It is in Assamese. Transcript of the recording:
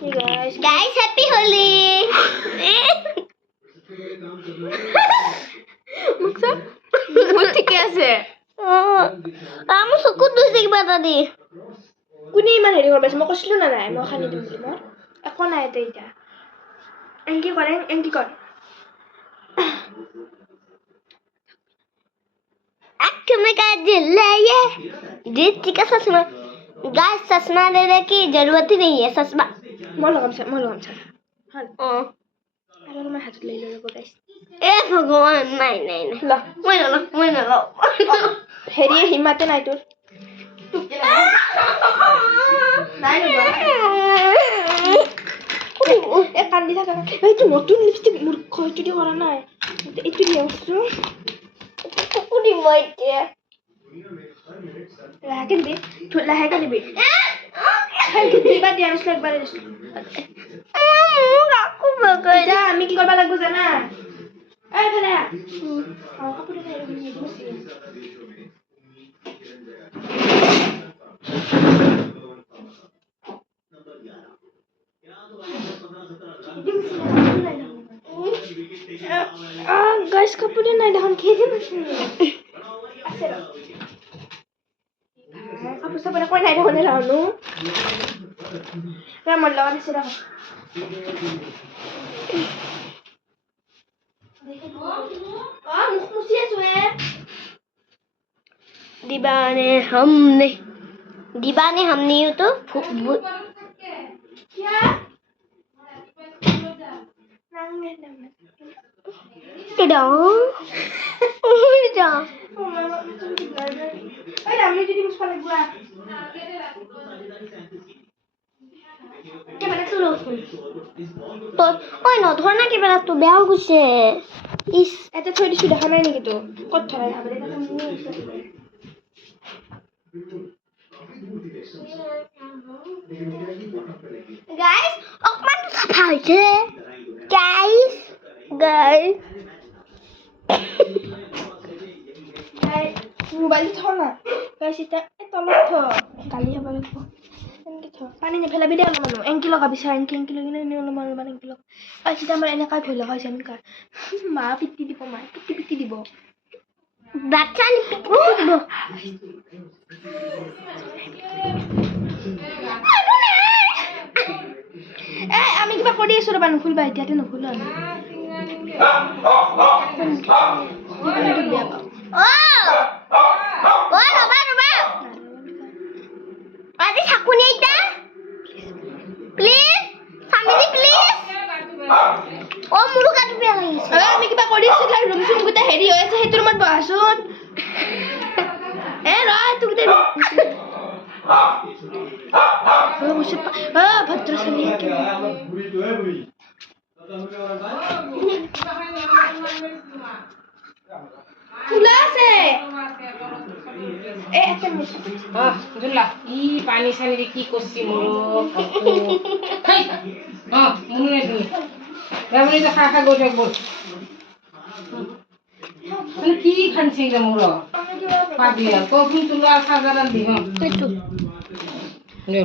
Guys, happy Holi. মুখসা মুখ ঠিকে আছে আমাৰ চকুত ধুইছে কিবা এটা দি কোনে ইমান হেৰি কৰিব মই কৈছিলো না নাই মই খানি দিম বুলি মই একো নাই এতে এতিয়া এংকি কৰে এংকি কৰ आँख में काजल है ये दृष्टि का चश्मा गाइस चश्मा लेने की जरूरत ही नहीं है चश्मा মই লগাম চা হল আৰু তোমাৰ হাতত লৈ ল'ব গাইছ ए भगवान नहीं नहीं नहीं ল मैं ना लो হেৰি হিমাতে নাই তোৰ নাই এ কান্দি থাকা এইটো নতুন লিপষ্টিক মোৰ খয়টো দি কৰা নাই এইটো দি আছো कुकुरी माइटे লাহেকে দিবি দিবা দিয়া আমি একবাৰে দিছো aku bakal এতিয়া আমি কি কৰিব লাগিব জানা এই ভালে কাপোৰটো নাই দিছি গাইস কাপোৰটো নাই দেখোন খেজি মাছে আছে কাপোৰ চাপোৰ কৈ নাই দেখোন ৰানো মোৰ লগত আছে দেখোন मुख मुझे सोए दीवाने हम नहीं हो तो क्या टिडा अरे हमने jadi मुझ पर गया क्या बना तू लोग तो ओए न धरना के बेला तो बेया गुसे इस এটা থৈ দিছো দেখা নাই নেকি তো কত থৰাই খাবলে गाइस অকমান সাফা হৈছে গাইস মোবাইল থ না গাইস এটা তলত থ কালি হ'ব লাগিব এনকে থ পানী নেফেলাবি দে অলপমান এনকি লগাবি চা এনকি লগিনে অলপমান এনকি লগ গাইস এটা আমাৰ এনেকাই ভয় লগাইছে এনকা মা পিটি দিব মা পিটি দিব বাচ্চা নি পিটি দিব আমি কিবা কৰি আছো ৰবা নুখুলবা এতিয়াতে নুখুলো আমি ও রবা আদি থাকুনি এটা প্লিজ সামিলি প্লিজ ও মুরু কাটি বেয়া লাগিছে আমি কিবা কৰি আছো তাৰ ৰুম চুম গুটা হেৰি হৈ আছে সেইটো ৰুমত বহাচোন এ ৰ তুই গুটা ভদ্ৰ চলি খোলা আছে এ একটা দুলা ই পানি সানি কি করছি মোর খাই মনে নেই তুমি এমনি তো খা গো থাকবো মানে কি খানছি রে মোর পাগলি আর কখন তুলা সাজারান দি একটু নে